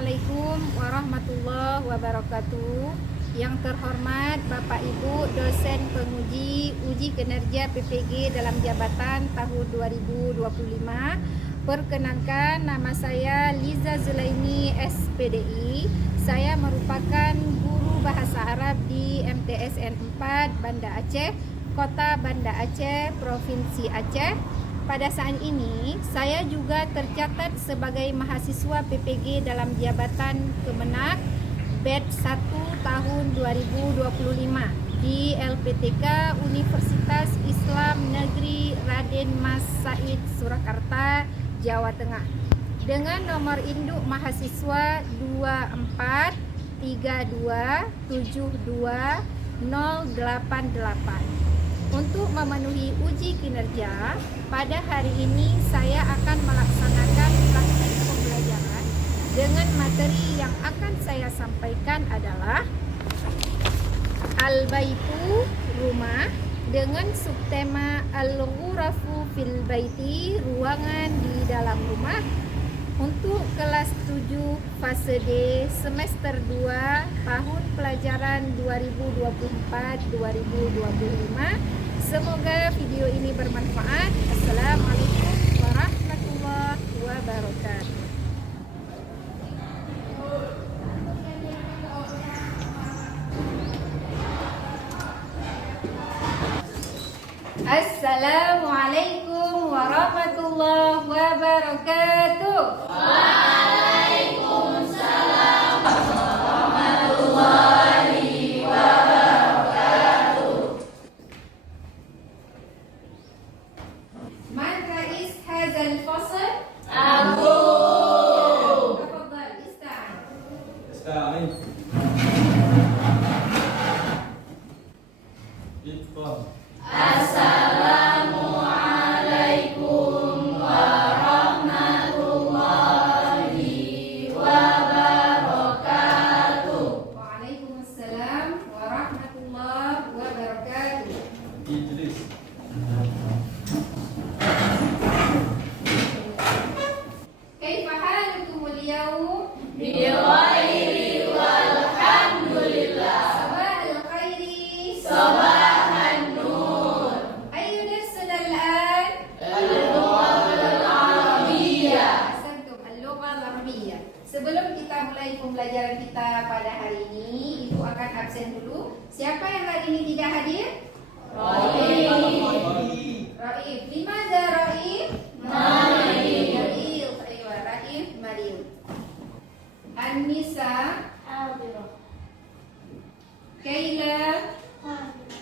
Assalamualaikum warahmatullahi wabarakatuh. Yang terhormat Bapak Ibu dosen penguji uji kinerja PPG dalam jabatan tahun 2025. Perkenalkan, nama saya Liza Zulaini SPDI. Saya merupakan guru bahasa Arab di MTSN 4 Banda Aceh, Kota Banda Aceh, Provinsi Aceh. Pada saat ini, saya juga tercatat sebagai mahasiswa PPG dalam jabatan Kemenak batch 1 tahun 2025 di LPTK Universitas Islam Negeri Raden Mas Said Surakarta, Jawa Tengah, dengan nomor induk mahasiswa 243272088. Untuk memenuhi uji kinerja, pada hari ini saya akan melaksanakan praktik pembelajaran dengan materi yang akan saya sampaikan adalah Al-Baitu, rumah, dengan subtema Al-Ghurafu fil Baiti, ruangan di dalam rumah, untuk kelas 7 fase D semester 2 tahun pelajaran 2024-2025. Semoga video ini bermanfaat. Assalamualaikum warahmatullahi wabarakatuh. Assalamualaikum warahmatullahi wabarakatuh. Waalaikumsalam warahmatullahi wabarakatuh. Man rais hadzal fasl? Aku. Tafadhal ista'in. Assalamualaikum warahmatullahi wabarakatuh. Waalaikumsalam warahmatullahi wabarakatuh. Idris. Kaifa halukum al-yawm? Bikhairi walhamdulillah. Sabahal khairi. Sabahan nur. Ayu darsun al-an? Al-lugha al-arabiyyah. Ahsantum, al-lugha al-arabiyyah. Sebelum kita mulai pembelajaran kita pada hari ini, Ibu akan absen dulu. Siapa yang hari ini tidak hadir? Raif. Limadha Raif? Marid. Aywa, Raif Marid. An-Nisa hadirah. Kaila hadirah.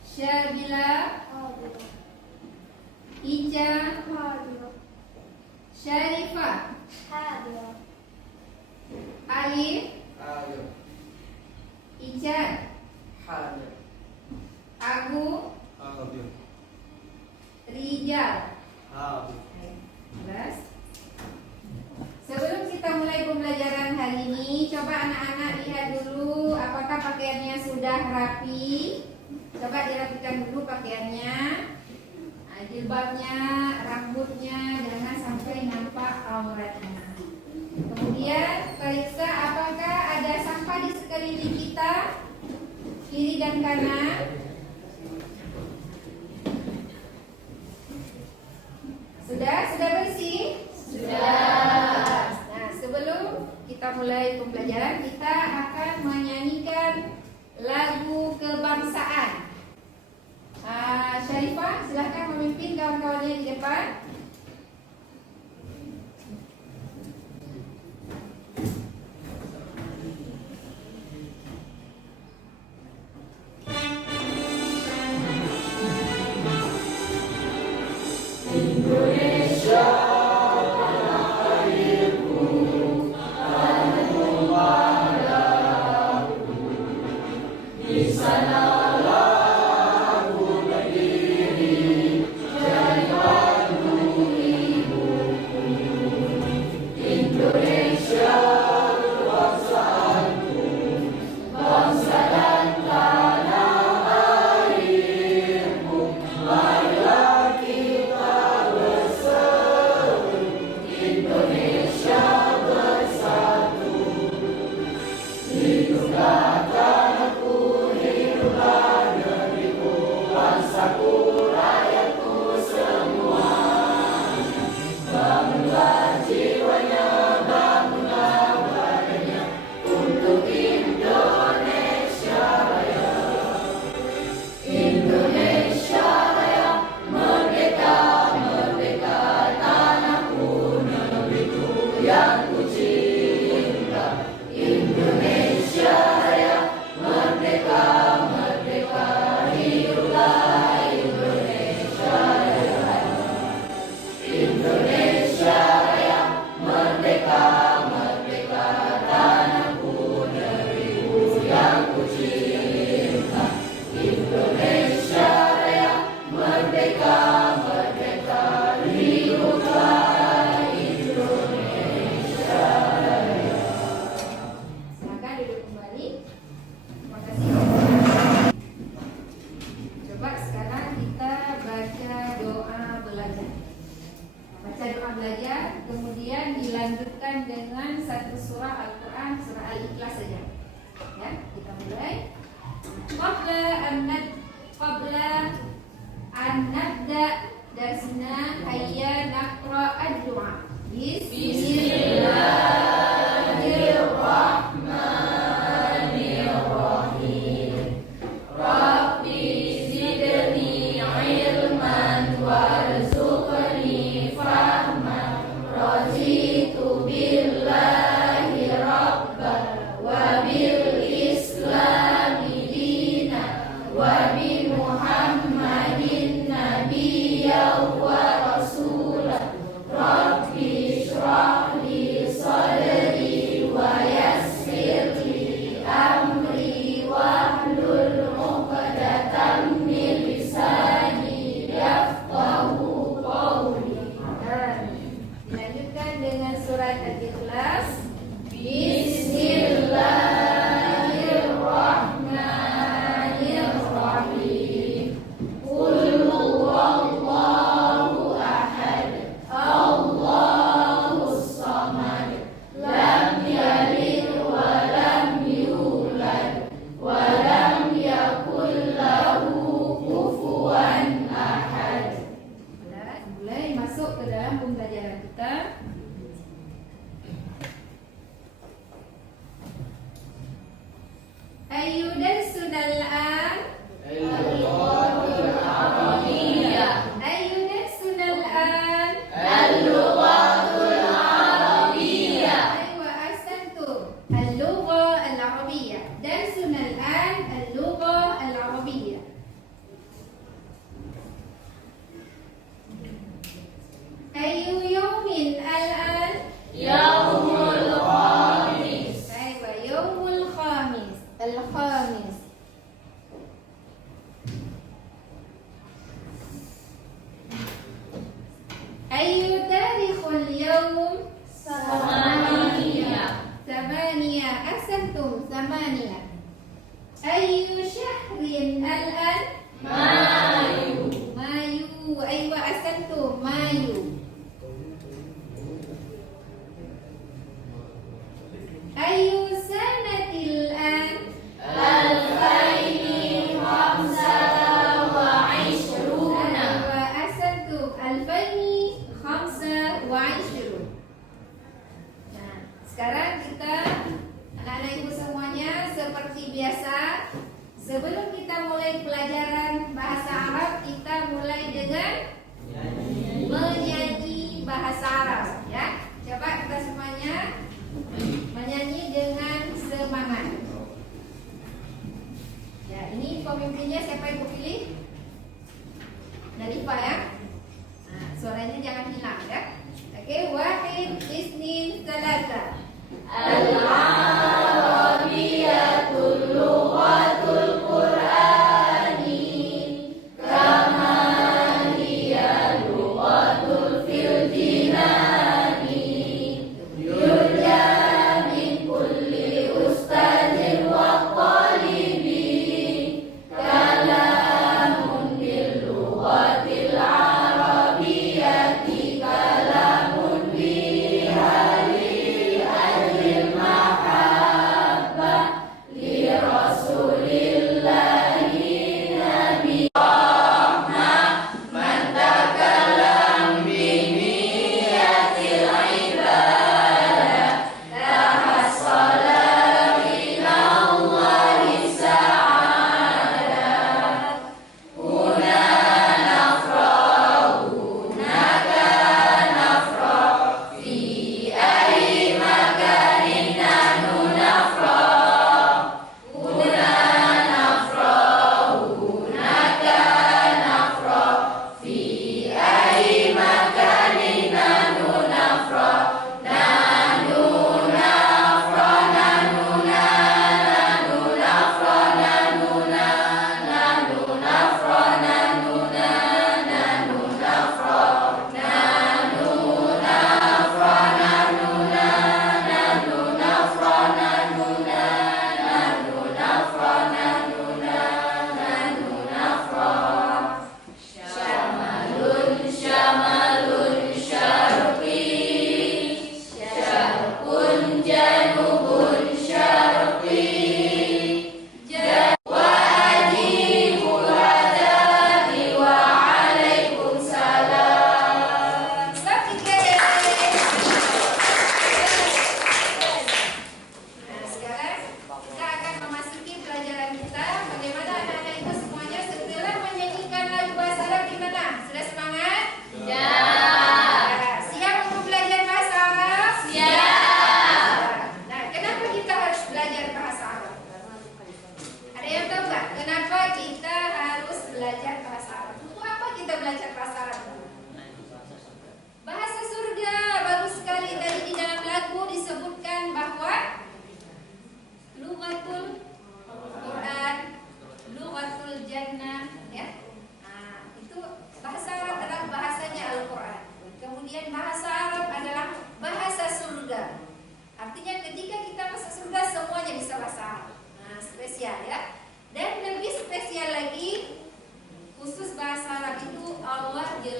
Syabila hadirah. Ija hadirah. Syarifah hadirah. Alif hadirah. Ijad hadirah. Agung hadirah. Rijal hadirah. Jelas? Sebelum kita mulai pembelajaran hari ini, coba anak-anak lihat dulu apakah pakaiannya sudah rapi. Coba dirapikan dulu pakaiannya, jilbabnya, rambutnya, jangan sampai nampak auratnya. Kemudian periksa apakah ada sampah di sekeliling kita, kiri dan kanan. Sudah bersih? Sudah. Nah, sebelum kita mulai pembelajaran, kita akan menyanyikan lagu kebangsaan. Syarifah, silahkan memimpin kawan-kawannya di depan. Di sana lagu negeri, jadi padu Silakan duduk kembali. Terima kasih. Coba sekarang kita baca doa belajar. Baca doa belajar, kemudian dilanjutkan dengan satu surah Al-Quran, surah Al-Ikhlas saja. Ya, kita mulai. Qabla an nabda darsna hayya naqra ad-du'a. Bismillahirrahmanirrahim. Rabbi zidni ilman warzuqni fahman. Raditu billahi rabban wa bil islami dinan wa bi Muhammadin nabiyyan wa rasulan. Rabbi shrah li sadri wa yassir li amri wahlul 'uqdatam min lisani yafqahu qawli. Dilanjutkan dengan surat Al-Ikhlas. Bismillahirrahmanirrahim. Qul huwallahu ahad, Allahus samad, lam yalid wa lam yulad wa lam yakul lahu kufuwan ahad. Mulai masuk ke dalam pembelajaran kita. Ayu darsunal an al-lughatul arabiyyah. Ayu darsunal an al-lughatul arabiyyah. Aywa ahsantum. Al-lugha al-arabiyyah. Darsunal an al-lugha al-arabiyyah. Ayu yawmin al-an yaumul khamis. Aywa yaumul khamis. Al-khamis. Ayu tarikhul yawm Thamaniyah. Ahsantum. Thamaniyah. Ayu syahrin al-an Mayu. Aywa ahsantum. Mayu. Ayu sanatil an Alfaini khamsa wa ishruna. Wa ahsantum. Alfaini khamsa wa ishrun. Nah, sekarang kita anak-anak ibu semuanya seperti biasa, sebelum kita mulai pelajaran bahasa Arab, kita mulai dengan menyanyi bahasa Arab, ya. Coba kita semuanya menyanyi dengan semangat. Ya, ini pemimpinnya siapa ibu pilih? Nadifa ya. Nah, suaranya jangan hilang ya. Oke, wahid, isnin, salasa. Al-Arabiyyatul lughatul Qur'ani kama hiya lughatul fil jinani. Yurja min kulli ustadzin wa talibin kalamun bil lughatil arabiyyati kalamun bi hali ajil mahal.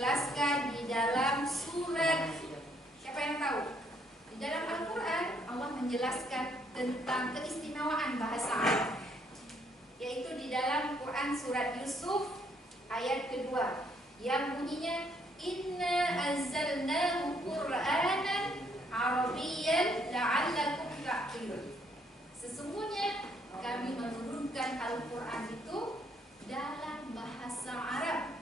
jelaskan di dalam surat, siapa yang tahu? Di dalam Al-Quran Allah menjelaskan tentang keistimewaan bahasa Arab, yaitu di dalam Quran surat Yusuf ayat kedua yang bunyinya Inna anzalnahu Qur'anan Arabiyyan la'allakum ta'qilun. Sesungguhnya kami menurunkan Al-Quran itu dalam bahasa Arab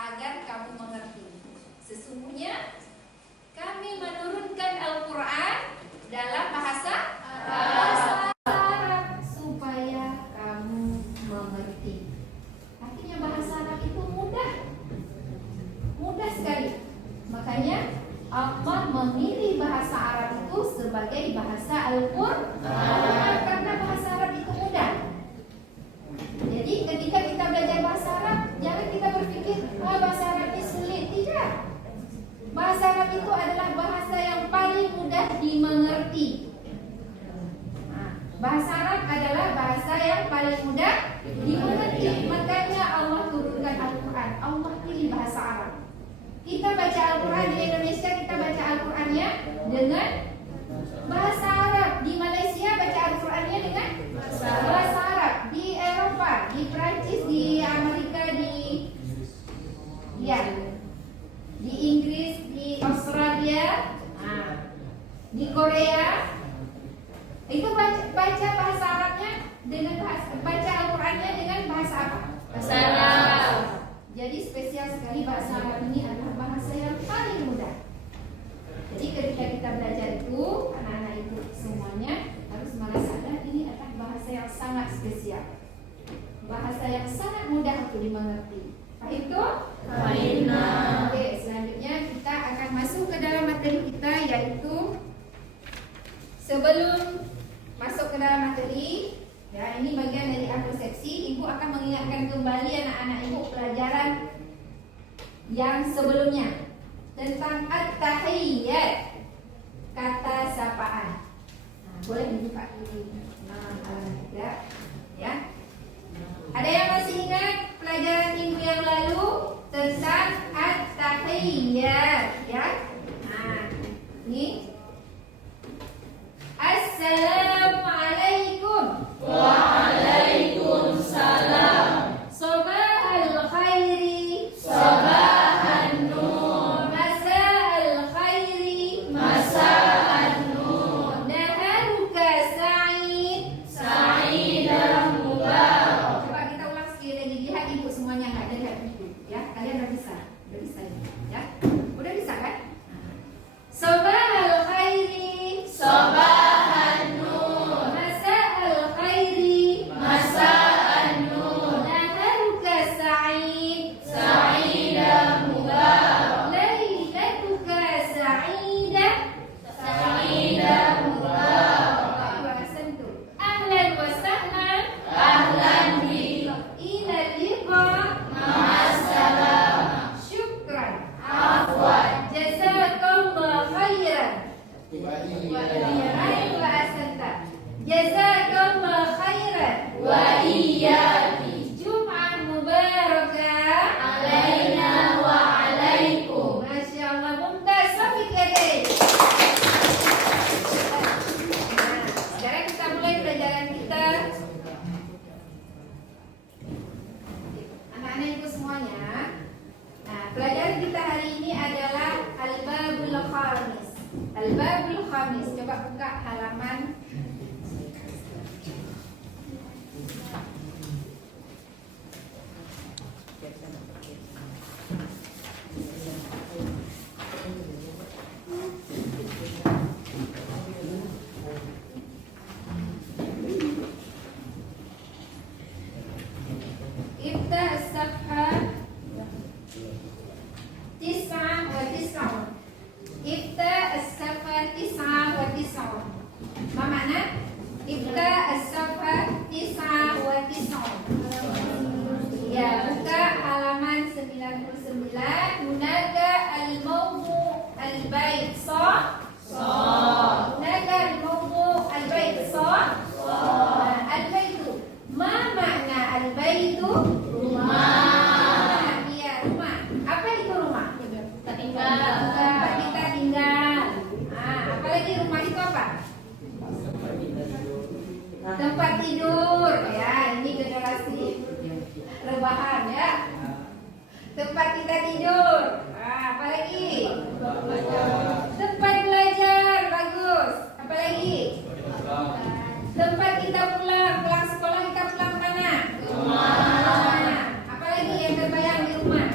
agar kamu mengerti. Sesungguhnya kami menurunkan Al-Quran dalam bahasa Arab supaya kamu mengerti. Artinya bahasa Arab itu mudah sekali. Makanya Allah memilih bahasa Arab itu sebagai bahasa Al-Quran karena bahasa Arab itu mudah. Jadi ketika kita belajar bahasa Arab, jangan kita berpikir bahasa Arab ini sulit. Tidak. Bahasa Arab itu adalah bahasa yang paling mudah dimengerti. Bahasa Arab adalah bahasa yang paling mudah dimengerti. Makanya Allah turunkan Al-Quran. Allah pilih bahasa Arab. Kita baca Al-Quran di Indonesia, kita baca Al-Qurannya dengan bahasa Arab. Di Malaysia baca Al-Qurannya dengan bahasa Arab. Di Eropa, di Prancis, di Amerika, di Inggris, di Australia, di Korea, itu baca bahasa Arabnya dengan baca Al-Qurannya dengan bahasa apa? Bahasa Arab. Jadi spesial sekali bahasa Arab ini adalah bahasa yang paling mudah. Jadi ketika kita belajar itu, anak-anak itu semuanya harus merasa ini adalah bahasa yang sangat spesial, bahasa yang sangat mudah untuk dimengerti. Paham itu? Oke, selanjutnya kita akan masuk ke dalam materi kita, yaitu sebelum masuk ke dalam materi, ya ini bagian dari persepsi. Ibu akan mengingatkan kembali anak-anak ibu pelajaran yang sebelumnya tentang at-tahiyyat, kata sapaan. Boleh dibuka ini halaman 3, ya. Ada yang masih ingat pelajaran minggu yang lalu tentang at-tahiyyat, ya? Ini Assalamualaikum. Waalaikumsalam. Sabahal khairi. Sabahan nur. Masa'al khairi. Masa'an nur. Naharuka sa'id. Sa'idah mubarak. Coba kita ulang sekali lagi. Lihat ibu semuanya nggak ada lihat ibu, ya? Kalian udah bisa ya? Udah bisa kan? Sabahal khairi. Sabahan nur. Masa'al khairi. Masa'an nur. Naharuka sa'id. Sa'idah mubarak. Lailatuka sa'idah. Sa'idah mubarak. Wa ahsantum. Ahlan wa sahlan. Ahlan bi. Ila liqa. Ma'assalam. Syukran. Afwan. Jazakallah khairan. Baik wa ahsanta. Jazakallah khairan. Wa iyyaki. Jum'ah mubarakah. Alaina wa alaikum. Masya Allah, mumtaz. Safik yadaik. Nah, sekarang kita mulai pelajaran kita. Anak-anak ibu semuanya. Nah, pelajaran kita hari ini adalah Al-Babul Khamis. Al-Babul Khamis. Coba buka halaman Ibda as-safha 99. Ibda as-safha 99. Ma makna? Ibda as-safha 99. Ya, buka halaman 99. Hunaka al-mawdu al-bait sa. Hunaka al-mawdu al-bait sa. Al-baitu. Ma makna al-baitu? Rumah. Ya, rumah. Tempat tidur. Ya, ini generasi rebahan ya. Tempat kita tidur. Apa lagi? Tempat belajar. Bagus. Apa lagi? Tempat kita pulang sekolah kita pulang mana? Rumah. Apa lagi yang terbayang di rumah?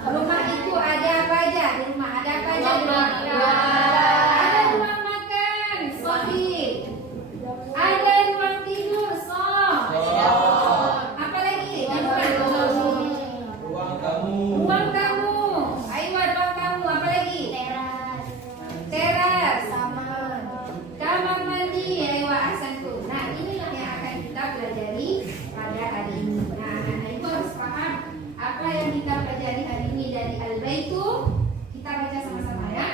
Rumah itu ada apa aja? Di rumah ada apa aja? Di rumah ada ruang makan, Sofi. Ada ruang tidur, Sof. Apa lagi? Di rumah? Ruang tamu. Ruang tamu. Ayo ruang tamu. Apa lagi? Teras. Kamar mandi. Ayo ahsanku. Nah, inilah yang akan kita pelajari pada hari ini. Nah, anak-anak ibu harus paham apa yang kita pelajari hari ini dari Al-Baitu. Kita baca sama-sama ya.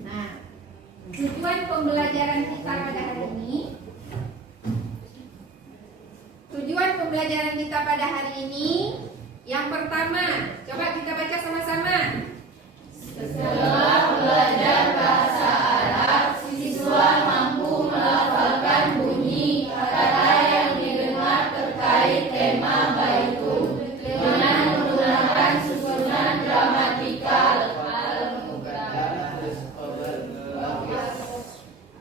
Nah, tujuan pembelajaran kita pada hari ini. Tujuan pembelajaran kita pada hari ini yang pertama, coba kita baca sama-sama. Setelah belajar bahasa Arab, siswa mampu melafalkan bunyi kata yang didengar terkait tema baitul dengan menggunakan susunan gramatikal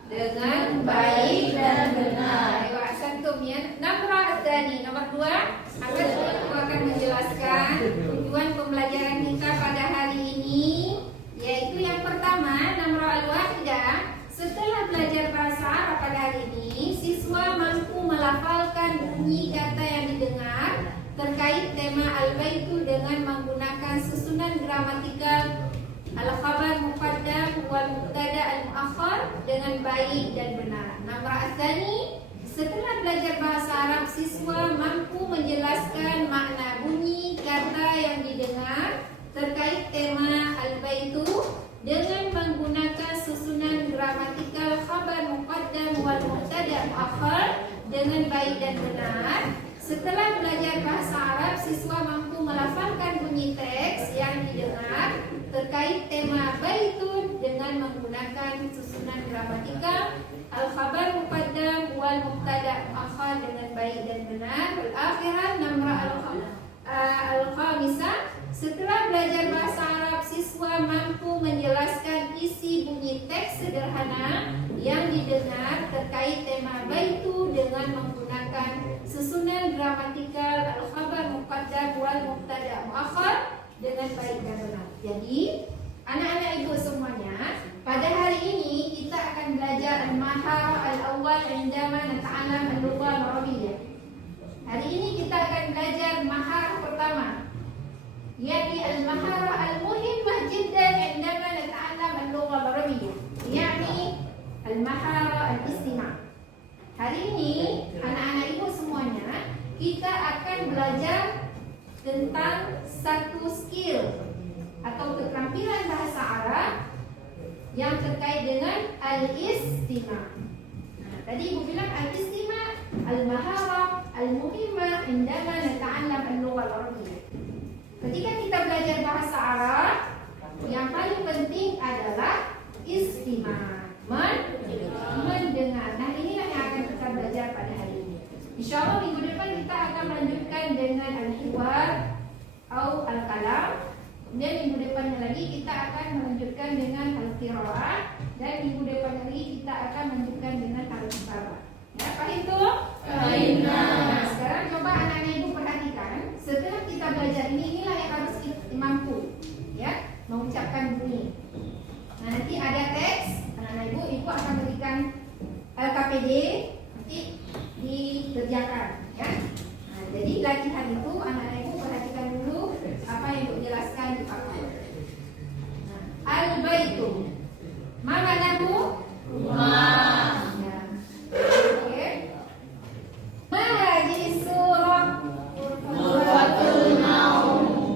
Dengan baik dan benar. Ayo ahsantum ya. Namrah Adzani nomor 2 akan menjelaskan tujuan pembelajaran kita pada hari ini, yaitu yang pertama, Namrah Al-Wahidah. Setelah belajar bahasa Arab pada hari ini, siswa mampu melafalkan bunyi kata yang didengar terkait tema Al-Baitu dengan menggunakan susunan gramatikal al-khabar muqaddam wal mubtada al-muakhar dengan baik dan benar. Namrah Adzani, setelah belajar bahasa Arab, siswa mampu menjelaskan makna bunyi kata yang didengar terkait tema Al-Baitu dengan menggunakan susunan gramatikal khabar muqaddam wal mubtada muakhar dengan baik dan benar. Setelah belajar bahasa Arab, siswa mampu melafalkan bunyi teks yang didengar terkait tema baitun dengan menggunakan susunan gramatikal al-khabar muqaddam wal mubtada muakhar dengan baik dan benar. Al-akhirat Namrah al-khamisah, setelah belajar bahasa Arab, siswa mampu menjelaskan isi bunyi teks sederhana yang didengar terkait tema baitu dengan menggunakan susunan gramatikal al-khabar muqaddam wal mubtada muakhar dengan baik dan benar. Jadi, anak-anak ibu semuanya, pada hari ini kita akan belajar al-mahar al-awwal indama nata'allam al-lugha al-arabiyyah. Hari ini kita akan belajar mahar pertama, yakni al-mahar al-muhimmah jiddan indama nata'allam al-lugha al-arabiyyah, yakni al-mahar al-istima'. Hari ini anak-anak ibu semuanya, kita akan belajar tentang satu skill atau keterampilan bahasa Arab yang terkait dengan al-istima'. Nah, tadi ibu bilang al-istima', al-maharah, al-muhimmah indama nata'allam al-lugha al-arabiyyah. Ketika kita belajar bahasa Arab, yang paling penting adalah istima', mendengar. Nah, inilah yang akan kita belajar pada hari ini. Insyaallah minggu depan kita akan melanjutkan dengan al-hiwar atau al-kalam. Dan minggu depannya lagi kita akan melanjutkan dengan al-qiraah, dan minggu depannya lagi kita akan melanjutkan dengan al-kitabah. Ya, paham tu? Paham. Nah, sekarang coba anak-anak ibu perhatikan. Setelah kita belajar ini, inilah yang harus kita mampu, ya, mengucapkan bunyi. Nah, nanti ada teks. Anak-anak ibu akan berikan LKPD, nanti dikerjakan, ya. Nah, jadi latihan itu anak-anak ibu perhatikan dulu apa yang ibu jelaskan di papan. Nah, al-baitu, ma maknamu? Rumah. Ya. Oke. Ma hadhihi surah? Ghurfatul naum.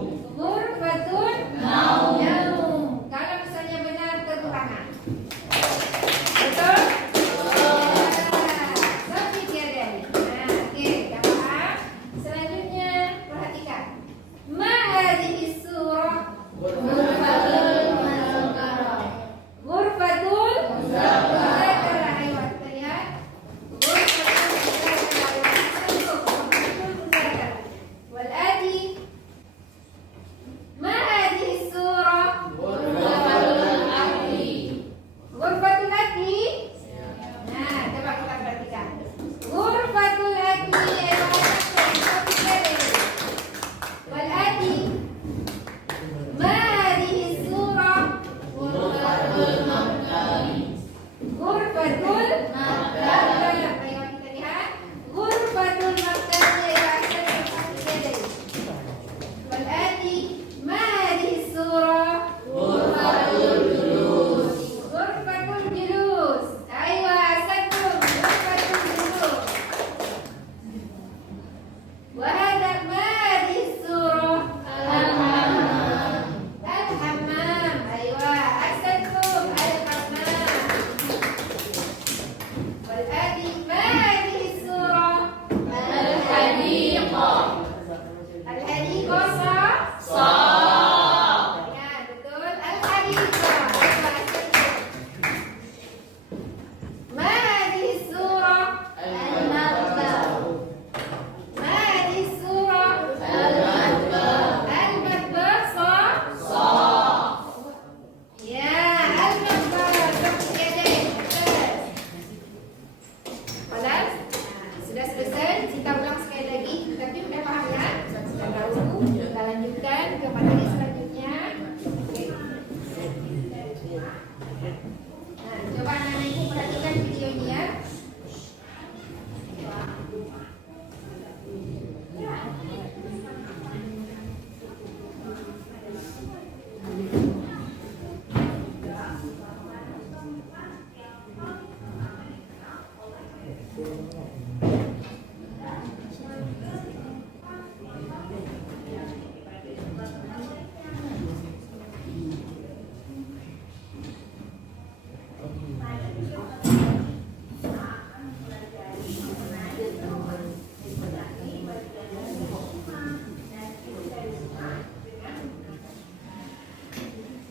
lanjutkan ke materi selanjutnya. Oke. Nah, coba anak-anak ibu perhatikan videonya ya.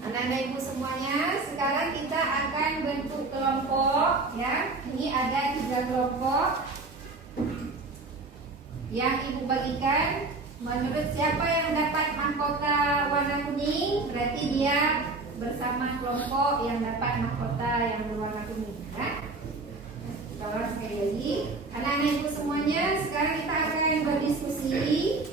Anak-anak ibu semuanya, sekarang kita akan bentuk kelompok ya. Ini ada 3 kelompok yang ibu bagikan. Menurut siapa yang dapat mahkota warna kuning, berarti dia bersama kelompok yang dapat mahkota yang berwarna kuning ya. Tolong sekali lagi, anak-anak ibu semuanya, sekarang kita akan berdiskusi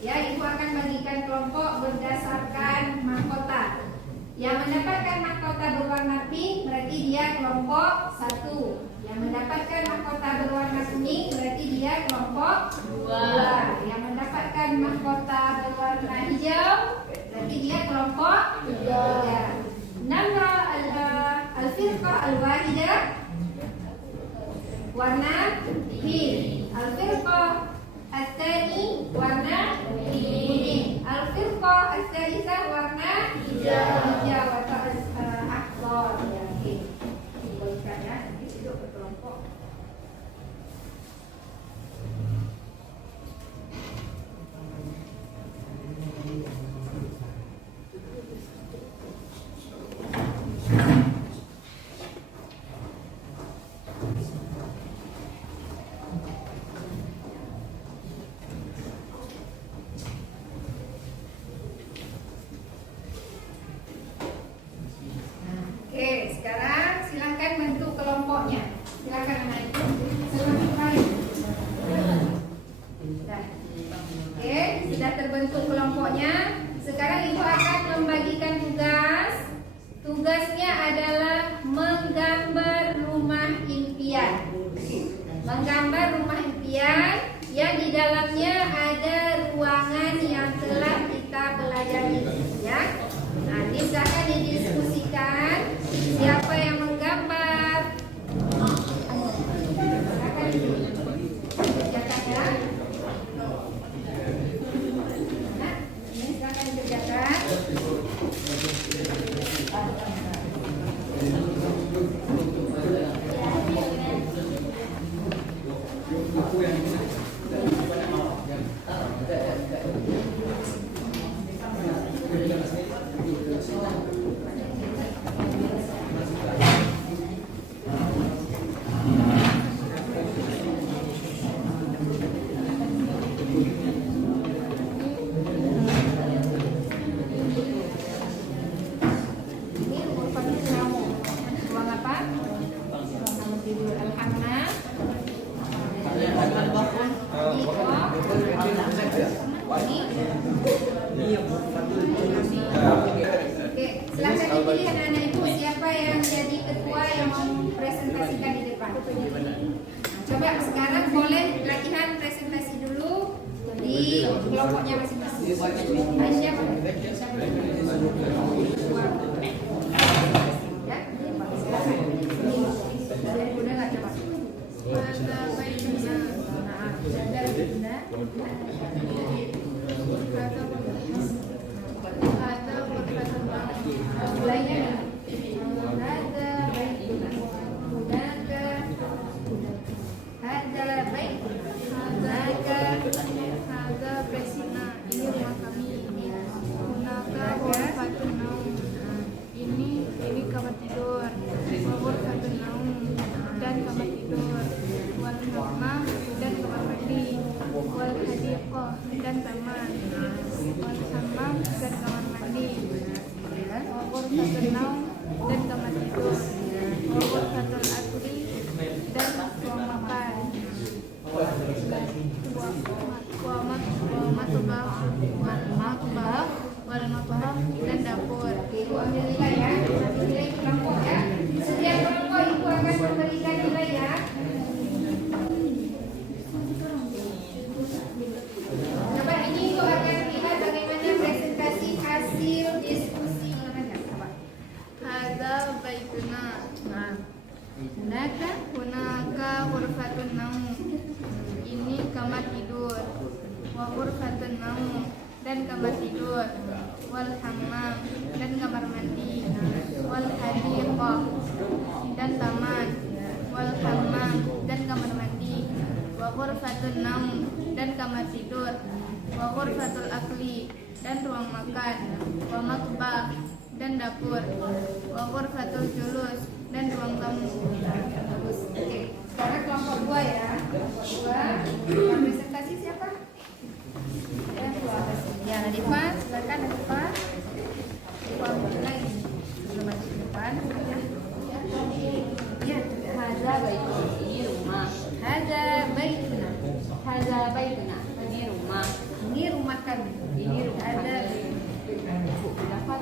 ya. Ibu akan bagikan kelompok berdasarkan mahkota. Yang mendapatkan mahkota berwarna pink berarti dia kelompok 1. Yang mendapatkan mahkota berwarna kuning berarti dia kelompok 2. Yang mendapatkan mahkota berwarna hijau berarti dia kelompok 3. Nama al-firqah al-wahidah warna pink. Al-firqah al-thani warna kuning. Al-firqah al-thalithah warna hijau atau akhdar ya. Oke. Bolehkan ya, duduk berkelompok. Oke, sekarang silakan bentuk kelompoknya. Silakan anak ibu. Silakan. Oke, sudah terbentuk kelompoknya. Sekarang ibu akan membagikan tugas. Tugasnya adalah menggambar rumah impian. Menggambar rumah impian yang di dalamnya ada ruangan yang telah kita pelajari ya. Nah, silakan didiskusikan siapa yang menggambar. Silakan dikerjakan ya. Nah, ini silakan dikerjakan. Silakan dipilih anak-anak ibu siapa yang jadi ketua yang mempresentasikan di depan. Coba sekarang boleh latihan presentasi dulu di kelompoknya masing-masing. Aisyah, ya, silakan. Udah nggak coba? Mulainya ini rumah kami ini kamar tidur dan kamar tidur wal hamam dan kamar mandi wal hadiqah dan taman wal hammam dan kamar mandi ghurfatul naum dan kamar tidur ghurfatul akli dan ruang makan wa matbah wal ghurfatun naum dan kamar tidur, wa ghurfatul akli dan ruang makan, wa matbakh dan dapur, wa ghurfatul julus dan ruang tamu. Bagus. Oke. Sekarang kelompok 2 ya. Kelompok 2. Yang presentasi siapa? Ya, Nadifah, silakan Nadifah. Nadifah mulai. Sebelum maju ke depan. Ya. Hadza baitun, ini rumah. Hadza baituna. Hadza baituna, ini rumah. Ini rumah kami. Ini rumah Ada Dapat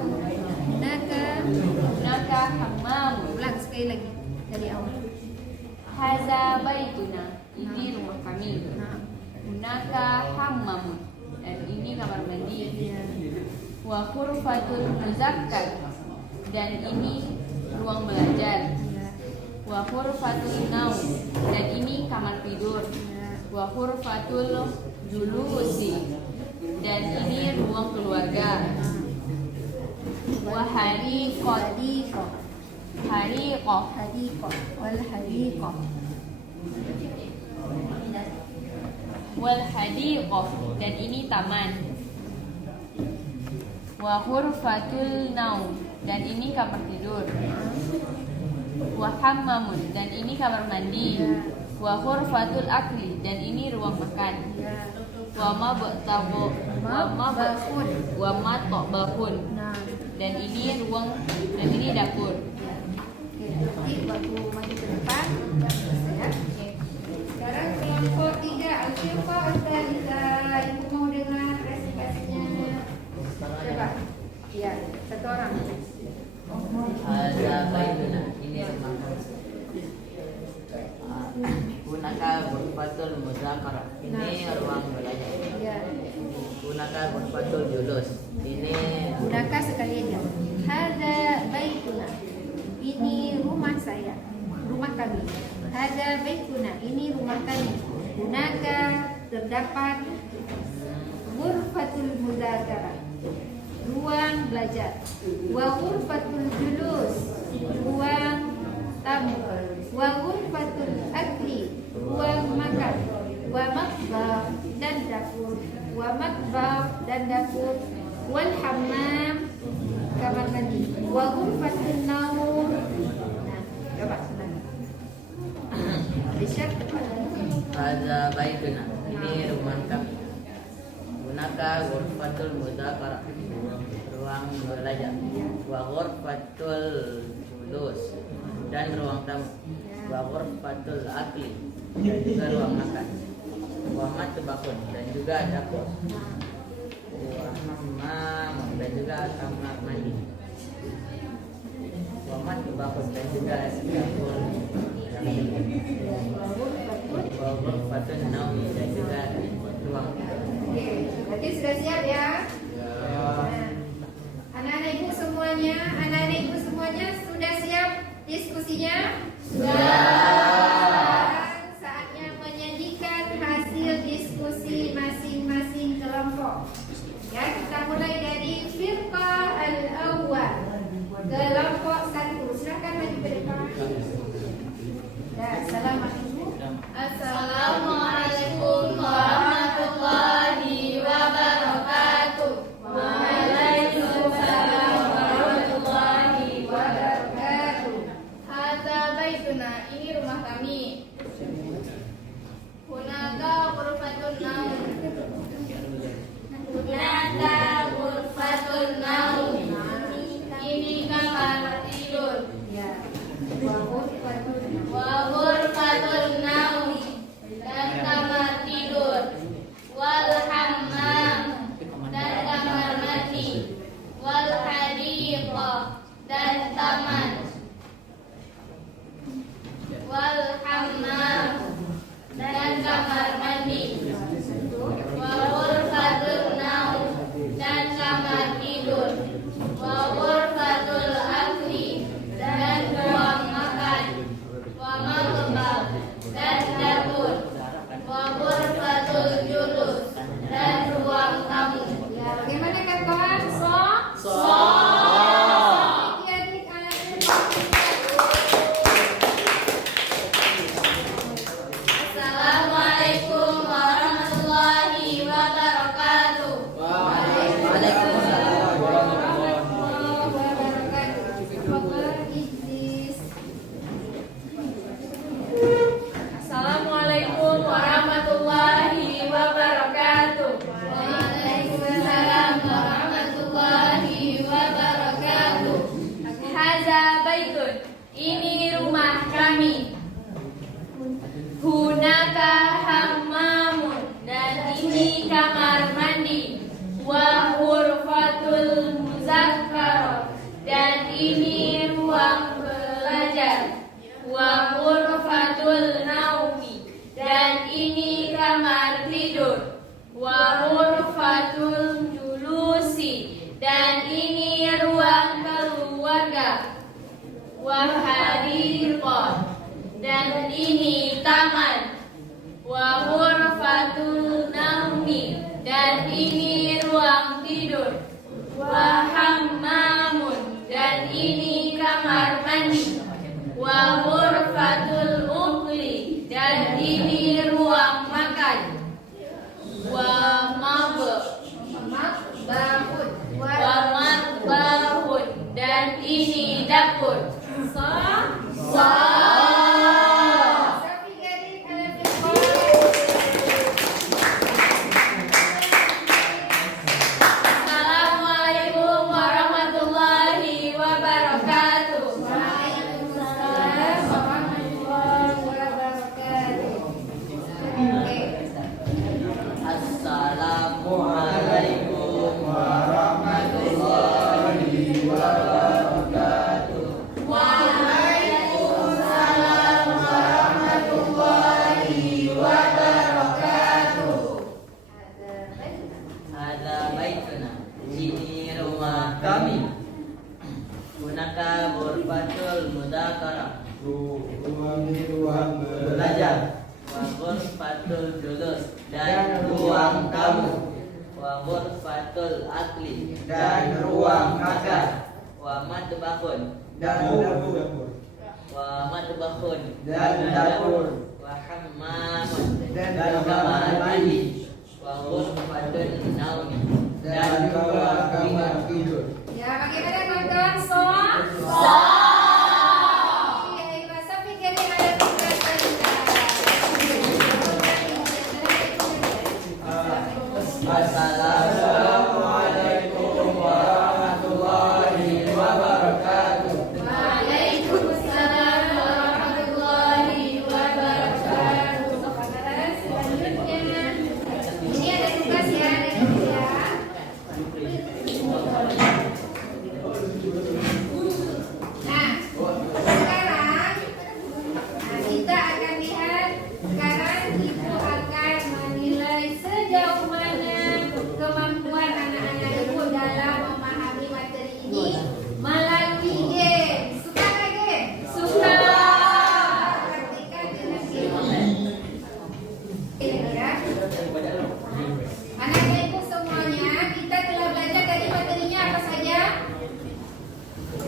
Naka hammam. ulang sekali lagi dari awal. Hadza baituna, ini rumah kami. Nah, Hunaka hammamun, dan ini kamar mandi. ya. Wa ghurfatul muzakkar, dan ini ruang belajar. Ya. Wa ghurfatul naum, dan ini kamar tidur. Ya. Wa ghurfatul julusi, dan ini ruang keluarga. Wa hariqah, Hadiqah. hariqah, Hadiqah. Wal hadiqah. wal hadiqah, dan ini taman. Wa ghurfatul naum, dan ini kamar tidur. Wa hammamun, dan ini kamar mandi. Wa ghurfatul akli, dan ini ruang makan. Ya. Wa mabtabu, Mabahun. wa matbahun, Nah. dan ini ruang, dan ini dapur. Oke, nanti waktu maju ke depan ya. Sekarang kelompok 3 Al-Syifah Al-Thalitha. Ibu mau dengar presentasinya? Coba. Iya, satu orang. Hadza baituna, ini rumah kami. Hunaka ghurfatul muzakarah, ini ruang belajar. Ya. Hunaka ghurfatul julus, ini Gunakan sekali aja. Hadza baituna. Ini rumah saya. Rumah kami. Hadza baituna. Ini rumah kami. Gunakan terdapat ghurfatul muzakarah. Ruang belajar. Wa ghurfatul julus. Ruang tamu. Wa ghurfatul akli. Ruang makan. Wa matbakh dan dapur. Wa matbakh dan dapur. Wal hammam kamar mandi. Wa ghurfatul naum. Nah, coba senang. Bisa hadza baituna, ini rumah kami. Hunaka ghurfatul muzakarah, ruang belajar. Wa ghurfatul julus, dan ruang tamu. Wa ghurfatul akli, dan juga ruang makan. Wa matbahun, dan juga dapur. Wa hammam, dan juga kamar mandi. Wa matbahun, dan juga dapur. Wa ghurfatun naum, dan juga ruang. Oke, berarti sudah siap ya? Nah, anak-anak ibu semuanya sudah siap diskusinya? Saatnya menyajikan hasil diskusi masing-masing kelompok. Ya, kita mulai dari firqah al-awwal. Kelompok 1. Silakan maju ke depan. Ya, assalamualaikum. Assalamualaikum warahmatullahi wabarakatuh. dan ini taman. Wa ghurfatul naumi, dan ini ruang tidur. Wa hammamun, dan ini kamar mandi. Wa ghurfatul ukli, dan ini ruang makan. Wa matbahun, dan ini dapur. Assalamualaikum warahmatullahi wabarakatuh. Waalaikumsalam warahmatullahi wabarakatuh. Oke. Assalamualaikum warahmatullahi wabarakatuh. Waalaikumsalam warahmatullahi wabarakatuh. Ada baituna, ini rumah kami. Hunaka ghurfatul mudzakarah, ruang belajar. Wa ghurfatul julus, dan ruang tamu. Wa ghurfatul akli, dan ruang makan. Wa matbahun, dan dapur. wa matbahun, Dan dapur. wa hammamun, Dan kamar mandi. Wa ghurfatun naumi, Dan juga kamar tidur. Ya, bagaimana teman-teman? Iya, saya pikir ada tugas Anda. Assalamualaikum warahmatullahi wabarakatuh. Waalaikumsalam warahmatullahi wabarakatuh. Selanjutnya, ini ada tugas ya, Nah, sekarang kita akan lihat. Sekarang ibu akan menilai sejauh mana kemampuan anak-anak ibu dalam memahami materi ini melalui game. Suka nggak game? Suka. Praktikan dengan game. Ya. Anak-anak ibu semuanya, kita telah belajar tadi materinya apa saja?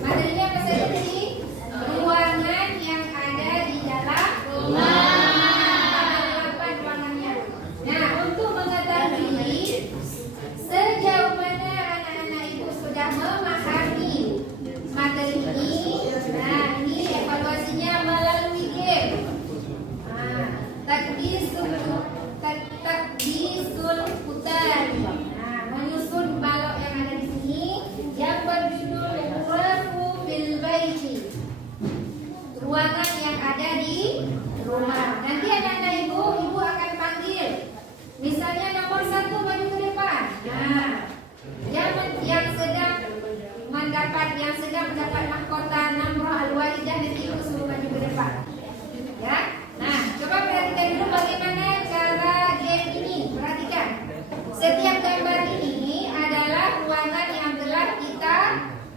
Materinya apa saja tadi? Ruangan yang ada di dalam rumah. Apa ruangannya? Nah, untuk mengetahui sejauh mana anak-anak ibu sudah memahami materi ini, nah ini evaluasinya melalui game. Takdisul putar. Nah, menyusun balok yang ada di sini yang berjudul Ghurfu bil Baiti. Ruangan yang ada di rumah. Nanti anak-anak ibu akan panggil. Misalnya nomor 1 maju ke depan. Nah, yang sedang mendapat mahkota Namroh Al-Walidah, nanti ibu suruh maju ke depan. Ya. Nah, coba perhatikan dulu bagaimana cara game ini. Perhatikan. Setiap gambar ini adalah ruangan yang telah kita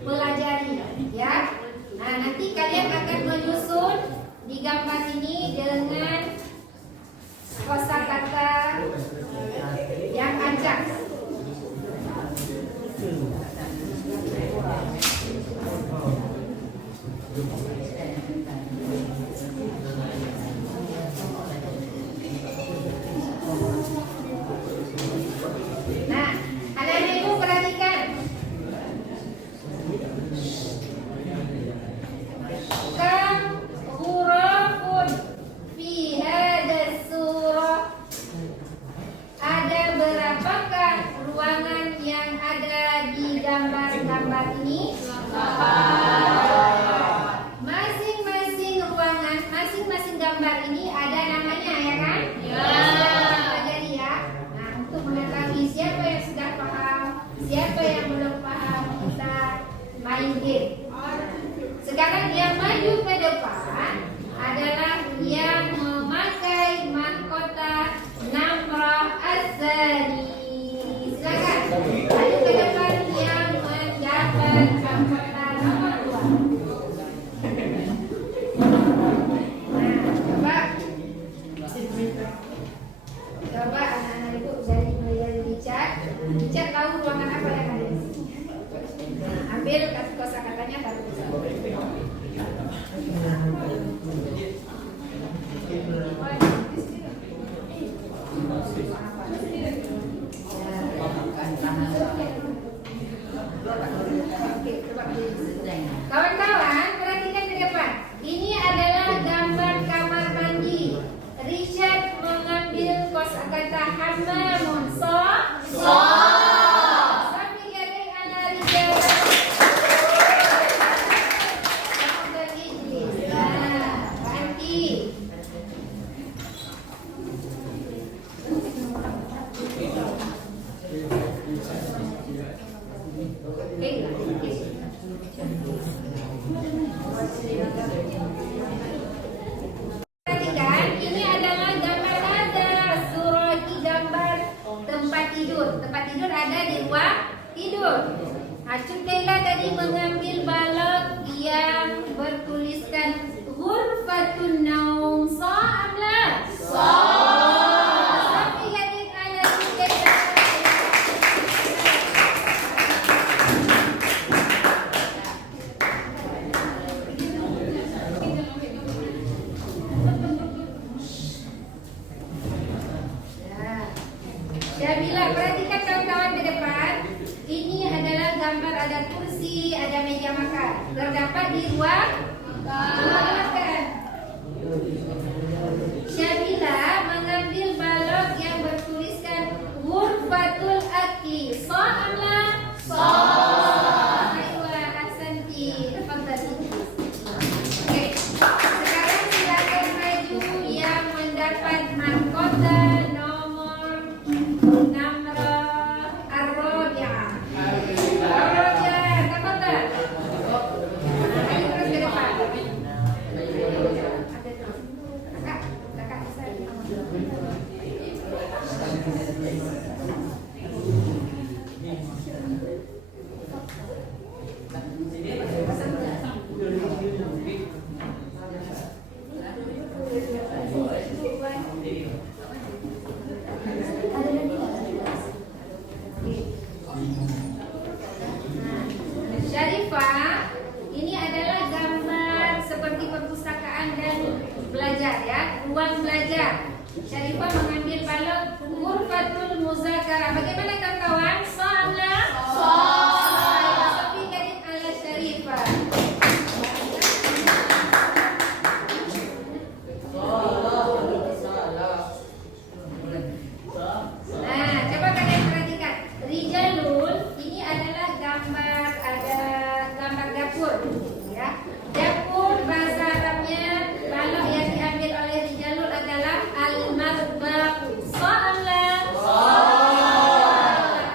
pelajari, ya. Nah, nanti kalian akan menyusun di gambar ini dengan kosakata yang acak. Nah, anak-anak ibu perhatikan. Kam ghurafun fi hadas surah. Ada berapakah ruangan yang ada di gambar-gambar ini? Masing-masing ruangan, masing-masing gambar ini ada namanya, ya kan? Jadi ya. Nah, untuk mengetahui siapa yang sudah paham, siapa yang belum paham, kita main game. Sekarang yang maju ke depan adalah yang memakai mahkota Namroh Az-Zani. Silakan maju ke depan yang mendapat mahkota nomor 2. Nah, ambil kosakatanya baru bisa. Kawan-kawan, perhatikan ke depan. Ini adalah gambar kamar mandi. Richard mengambil kosakata hammamun. So. Sambil gading ala rijal. Sambil ijlis. Nah, mandi. Perhatikan, ini adalah gambar ada suraki gambar tempat tidur. Tempat tidur ada di ruang tidur. Acun Kaila tadi mengambil balok yang bertuliskan Ghurfatun Naum. Amla. Sampai gading ala Kaila. Syabila, perhatikan kawan-kawan ke depan. Ini adalah gambar ada kursi, ada meja makan. Terdapat di ruang makan. Syabila mengambil balok yang bertuliskan Ghurfatul Akli. Amla. Aywa, ahsanti. Tafadhali. Oke. Sekarang silakan maju yang mendapat mahkota nomor Namra Ar-Rabi'ah. Ar-Rabi'ah, tafadhal. Ayo terus ke depan. Kakak bisa. Syarifah, ini adalah gambar seperti perpustakaan dan belajar ya, ruang belajar. Syarifah mengambil balok Ghurfatul Muzakarah. Bagaimana kawan-kawan? Amla. Sampai gading ala Syarifah. Nah, coba kalian perhatikan. Rijalul ini adalah gambar, ada gambar dapur ya. Dapur bahasa Arabnya balok yang diambil oleh Rijalul adalah al-marbaq. Amla.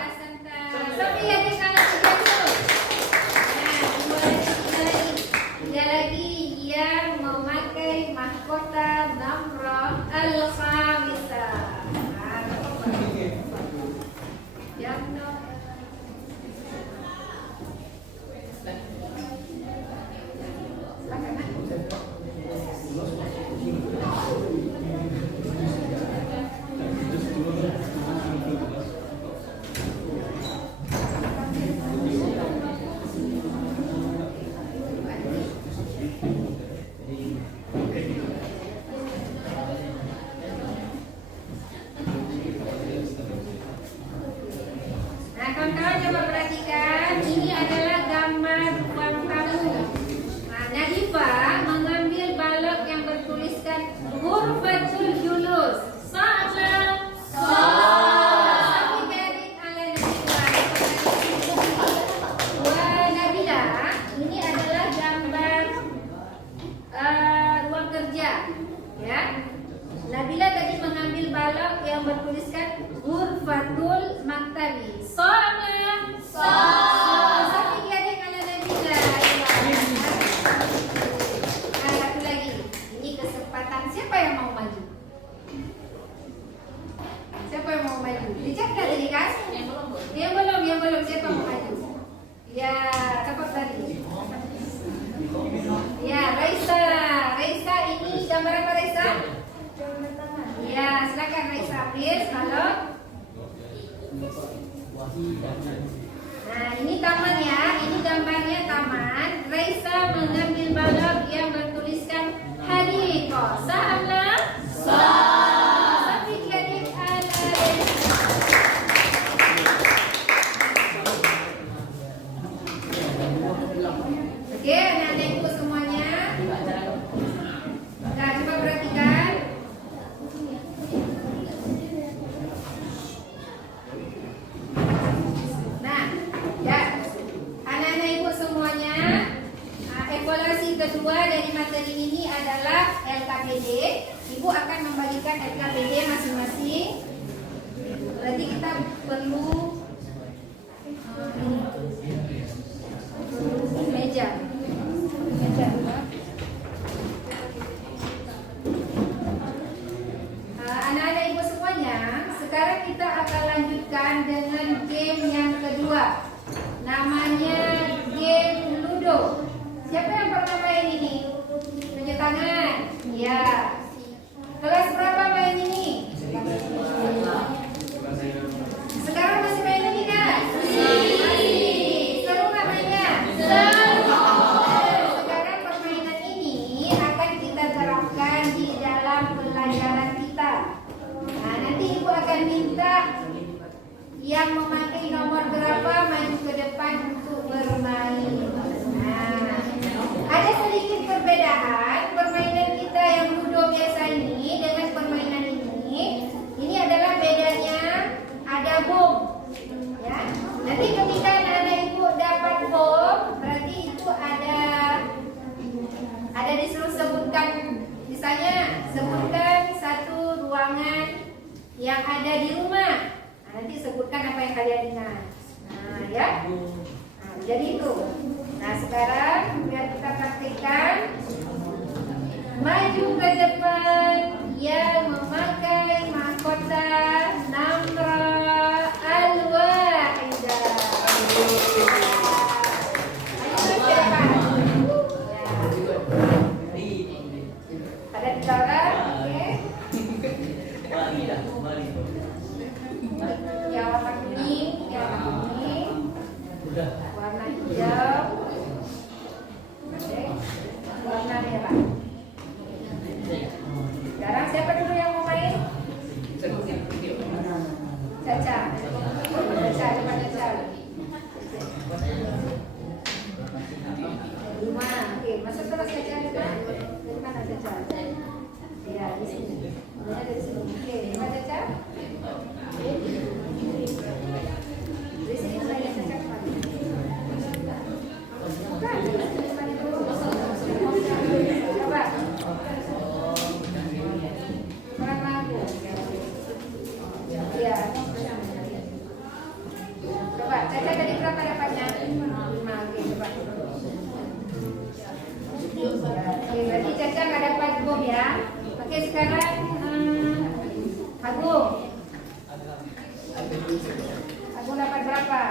Ahsanta. Sampai gading ala Rijalul. Nah, tiga lagi yang memakai mahkota Namrah al-Khamisah. Yang Nah, kawan-kawan coba perhatikan. Ini adalah gambar ruang tamu. Nah, Nadifah mengambil balok yang bertuliskan Ghurfatul Julus. Amla. Sampai gading ala Nadifah. Wah, Nabila, ini adalah gambar ruang kerja ya. Nabila tadi mengambil balok yang bertuliskan Ghurfatul Maktabi. Amla. Sampai gading ala Nabila. Satu lagi. Ini kesempatan. Siapa yang mau maju? Siapa yang mau maju? Dicatat tadi kan? Yang belum. Siapa mau maju? Ya, dapat tadi. Ya, Raisa, ini gambar apa Raisa? Ya, silakan Raisa, please. Halo. Nah, ini taman ya. Ini gambarnya kedua dari materi ini adalah LKPD. Ibu akan membagikan LKPD masing-masing. Berarti kita perlu meja. Anak-anak ibu semuanya, sekarang kita akan lanjutkan dengan game yang kedua. Namanya game Ludo. Siapa yang pernah main ini? Tunjuk tangan. Ya. Kelas berapa main ini? Sekarang masih main ini kan? Masih. Seru nggak mainnya? Seru. Sekarang permainan ini akan kita terapkan di dalam pelajaran kita. Nah, nanti ibu akan minta yang memakai nomor berapa maju ke depan untuk bermain. Nah, ada sedikit perbedaan permainan kita yang ludo biasa ini dengan permainan ini. Ini adalah bedanya ada bom. Ya. Nanti ketika anak ibu dapat bom, berarti itu ada disuruh sebutkan, misalnya sebutkan satu ruangan yang ada di rumah. Nanti sebutkan apa yang kalian ingat. Nah, ya. Nah, jadi itu. Nah, sekarang biar kita praktikkan. Maju ke depan yang memakai mahkota Namra Al-Wahidah. Maju ke depan. Ada 3 orang, oke. Yang warna kuning, warna hijau, warna merah. Sekarang siapa dulu yang mau main? Caca. Caca, depan Caca. 5. Oke, masuk terus Caca depan. Dari mana Caca? Ya, di sini. Mulai dari sini. Oke, depan Caca. Dari sini mulai dari Caca kembali. Bukan, depan dulu. Coba. Kurang lagu. Iya. Coba, Caca tadi berapa dapatnya? 5. Oke, coba. Oke, berarti Caca nggak dapat bom ya. Oke, sekarang Agung. Agung dapat berapa?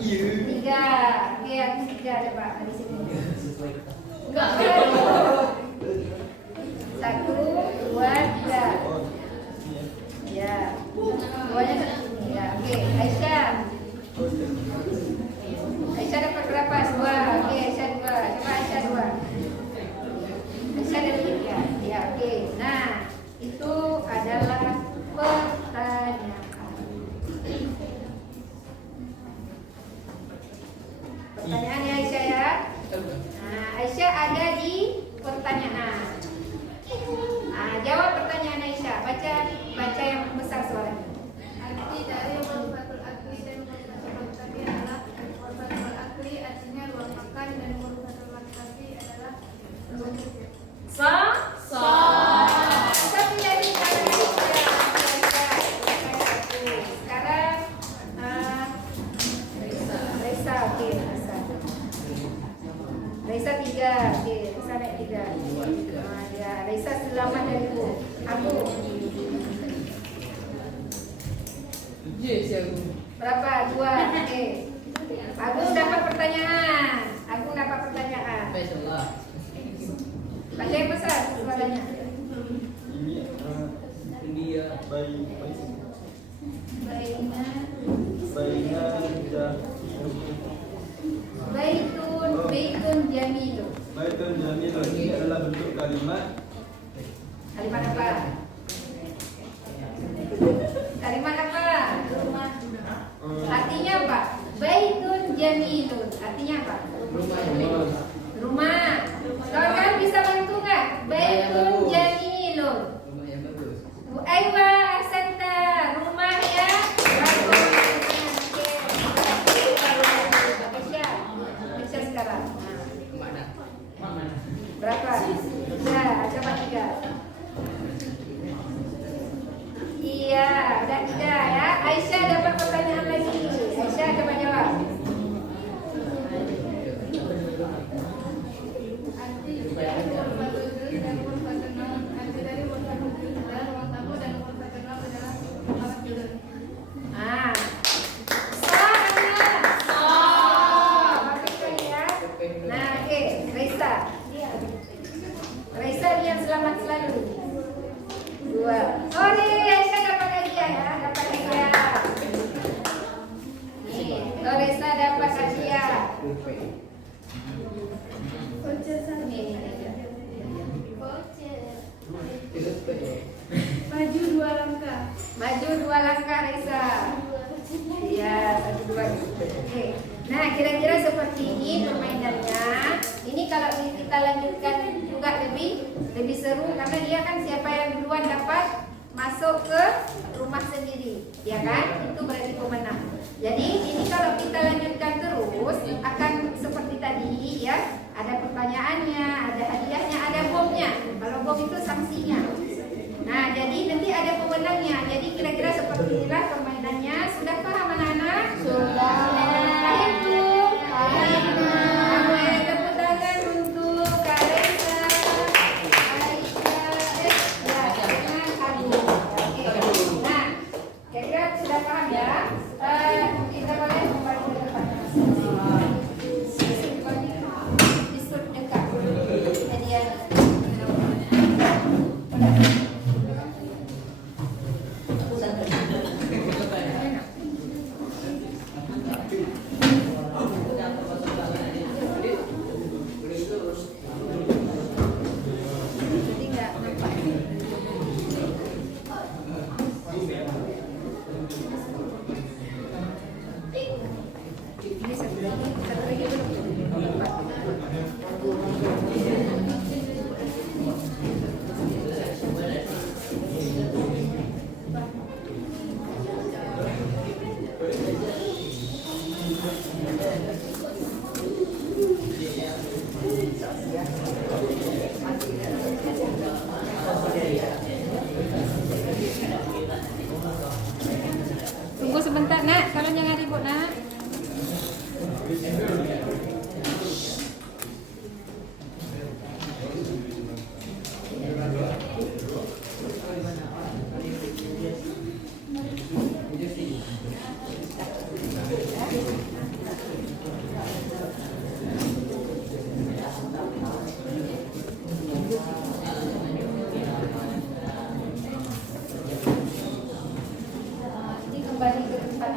3. Oke, Agung 3 coba di sini. Enggak. 1, 2, 3. Ya. 2-nya ya. Oke, Aisyah. Aisyah dapat berapa? 2. Oke, Aisyah 2. Coba Aisyah 2. Aisyah dapat 3. Ya, oke. Nah, itu adalah pertanyaan. Pertanyaan ya Aisyah ya. Nah, Aisyah ada di pertanyaan. Nah, jawab pertanyaan Aisyah. Baca yang besar suaranya. Arti dari ghurfatul akli dan ghurfatul maktabi adalah ghurfatul akli artinya ruang makan dan ghurfatul maktabi adalah ruang kerja. Tapi dari sekarang Raisa, oke, Raisa 3, oke, Raisa naik 3. Ya, Raisa selamat dari ibu. Aku berapa? 2, oke. Agung dapat pertanyaan. Baca yang besar suaranya. Ini Baitun jamilun. Baitun jamilun ini adalah bentuk kalimat. Kalimat apa? Kalimat apa? Artinya apa? Baitun jamilun. Artinya apa? Rumah. Kawan-kawan bisa bantu nggak? Baitun jamilun. Aywa Asanta, rumah ya. Aisyah sekarang. Maju 2 langkah. Maju 2 langkah Raisa. Iya, 1, 2. Oke. Nah, kira-kira seperti ini permainannya. Ini kalau kita lanjutkan juga lebih seru karena dia kan siapa yang duluan dapat masuk ke rumah sendiri, ya kan? Itu berarti pemenang. Jadi ini kalau kita lanjutkan terus akan seperti tadi ya. Ada pertanyaannya, ada hadiahnya, ada bomnya. Kalau bom itu sanksinya. Nah, jadi nanti ada pemenangnya. Jadi kira-kira seperti inilah permainannya. Sudah paham anak-anak? Sudah. Paham belum? Paham. Tepuk tangan untuk Kak Reza, Aisyah, ya, dengan Agung. Oke. Nah, kira-kira sudah paham ya? Kita boleh kembali ke depan. Disut dekat. Hadiah. Jadi nggak nampak. Ini satu lagi belum. Tunggu sebentar nak, tolong jangan ribut nak. Ini kembali ke tempat.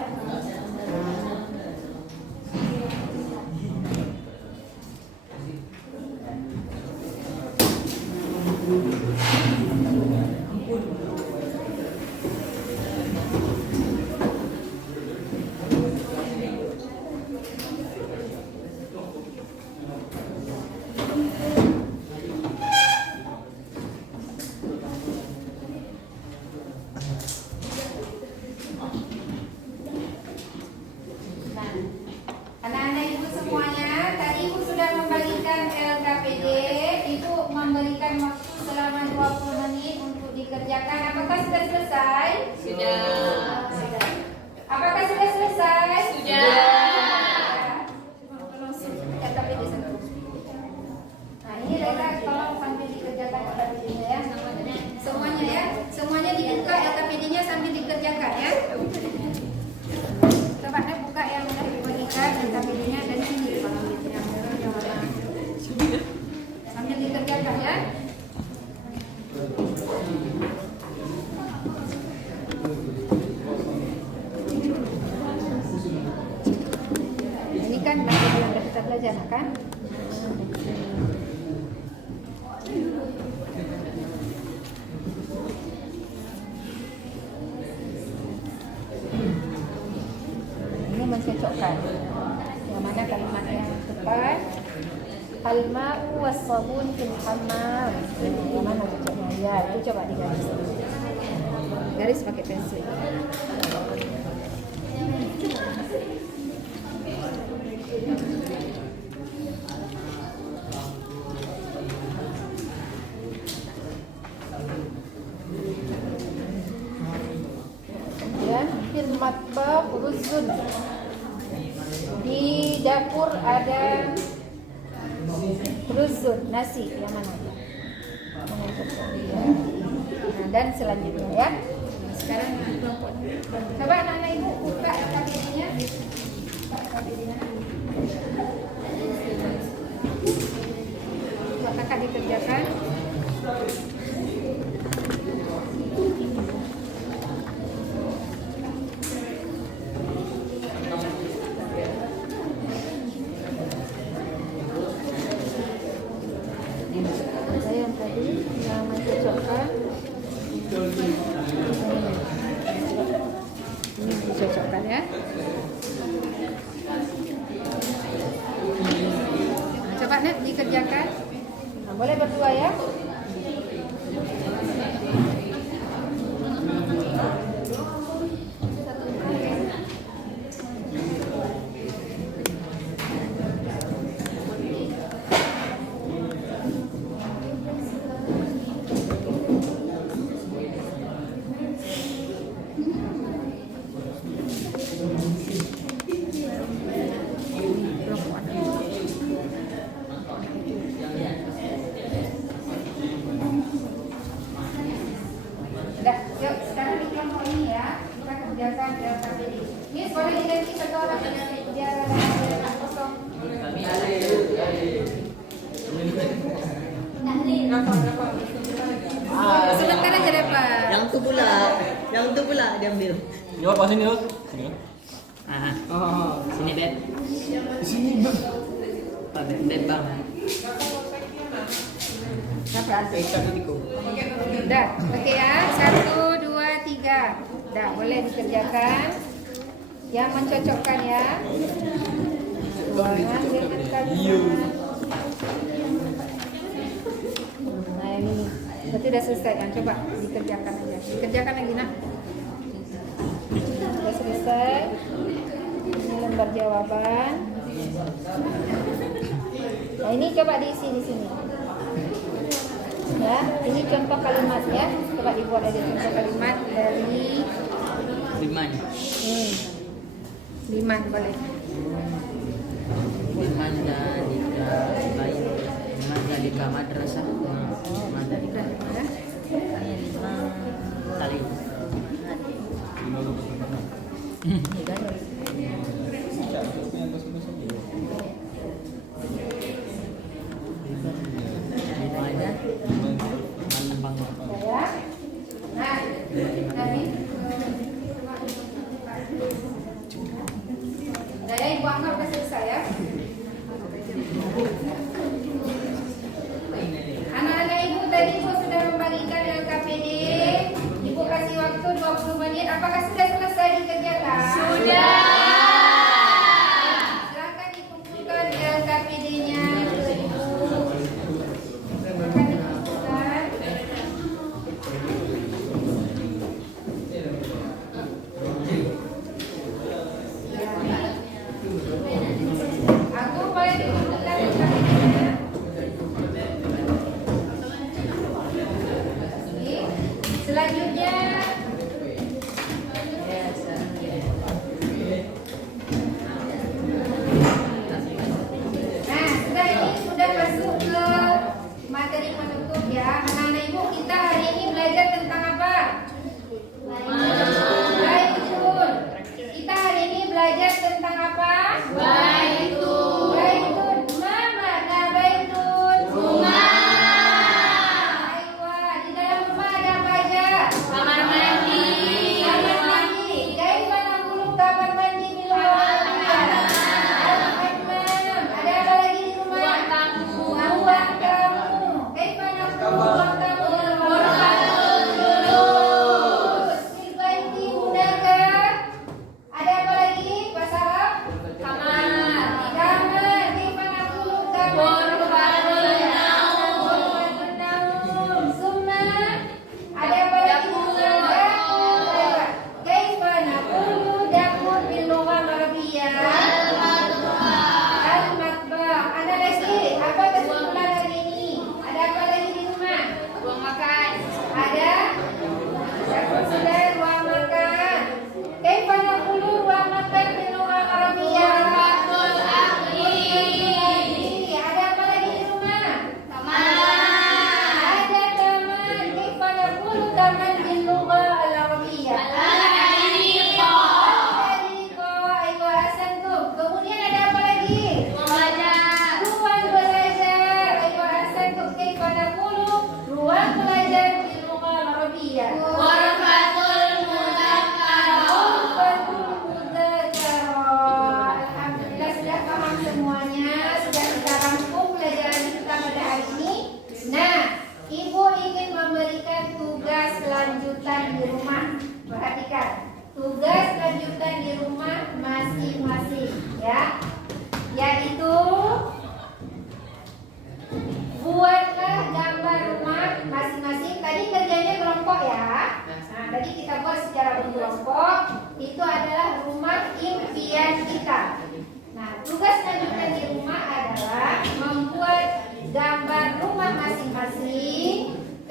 Anak-anak ibu semuanya, tadi ibu sudah membagikan LKPD. Ibu memberikan waktu selama 20 menit untuk dikerjakan. Apakah sudah selesai? Sudah. Apakah sudah selesai? Sudah. LKPD satu. Nah ini Reza tolong sambil dikerjakan LKPD-nya ya. Semuanya ya, semuanya dibuka LKPD-nya sambil dikerjakan ya. Coba deh buka yang udah dibagikan LKPD-nya dan sini sambil dikerjakan ya. Ini kan yang udah kita belajar kan? Ini mencocokkan yang mana kalimat yang tepat. Al-ma'u was-sabun fil hammam. Yang mana cocoknya? Ya, itu coba digaris. Garis pakai pensil. Kemudian fil matbakh ruzun. Di dapur ada ruzun, nasi. Yang mana? Mana yang cocok? Ya. Nah, dan selanjutnya ya. Sekarang kelompok. Coba anak-anak ibu buka LKPD-nya. Buka LKPD-nya. Buat kakak dikerjakan. Anak dikerjakan. Nah, boleh berdua ya. Dah, yuk sekarang di kelompok ini ya kita kerjakan LKPD. Miss boleh diganti satu orang biar ada kosong. Sebentar aja deh Pak. Yang tu pula diambil. Ini apa sini Ros? Sini. Sini Beb. Sini Beb. Beb bang. Dapat. Ikut. Dah, oke ya. 1, 2, 3. Dah, boleh dikerjakan. Yang mencocokkan ya. Buangan dengan kalimat. Nah ini, berarti udah selesai kan? Coba dikerjakan aja. Dikerjakan lagi nak. Udah selesai. Ini lembar jawaban. Nah ini coba diisi di sini. Ya, ini contoh kalimat ya. Coba dibuat aja contoh kalimat dari Liman. Liman boleh. Liman dari madrasah. Liman dari Ya. tali. Ya. Nah, tadi. Saya ibu angkat udah selesai ya. Anak-anak ibu tadi ibu sudah membagikan LKPD. Ibu kasih waktu 20 menit. Apakah sudah selesai dikerjakan?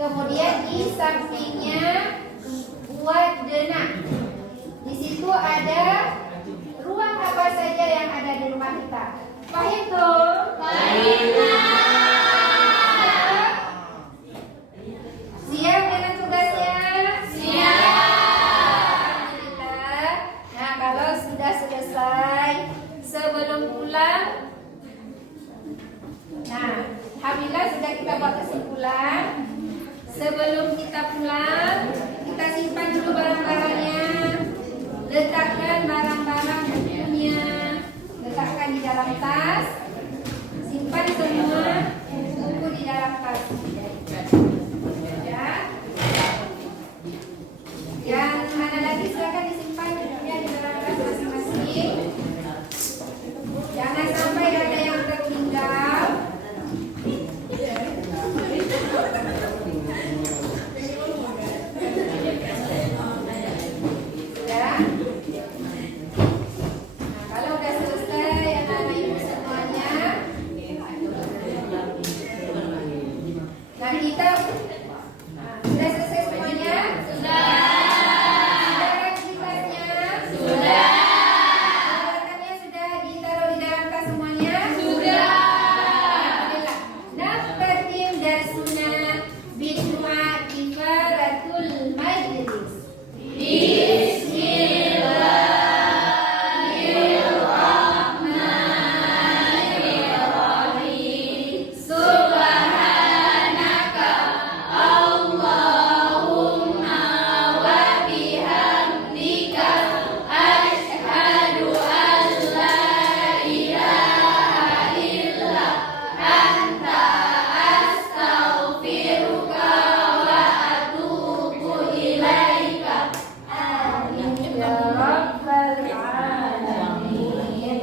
Kemudian di sampingnya buat denah. Di situ ada ruang apa saja yang ada di rumah kita. Pahit tuh? Siap dengan tugasnya? Alhamdulillah. Nah, kalau sudah selesai, sebelum pulang, nah, alhamdulillah sudah kita buat kesimpulan. Sebelum kita pulang, kita simpan dulu barang-barangnya. Letakkan barang-barang bukunya, letakkan di dalam tas. Simpan semua buku di dalam tas. Ya. Yang mana lagi silakan disimpan bukunya di dalam tas masing-masing. Jangan sampai ada yang tertinggal. Ya. Nah, kalau udah selesai anak-anak ibu semuanya, nah kita sudah selesai semuanya? Sudah. Sudah. Peralatannya sudah ditaruh di dalam tas semuanya? Sudah. Alhamdulillah. Naftatim darsuna bidu'a kifaratul majlis. Ya Rabbal Alamin.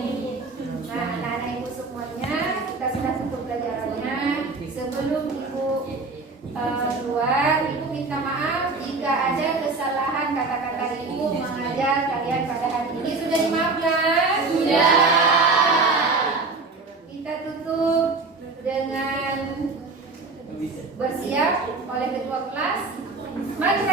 Nah, anak-anak ibu semuanya, kita sudah tutup pelajarannya. Sebelum ibu keluar, ibu minta maaf jika ada kesalahan kata-kata ibu mengajar kalian pada hari ini. Sudah dimaafkan? Sudah. Kita tutup dengan bersiap oleh ketua kelas. Mari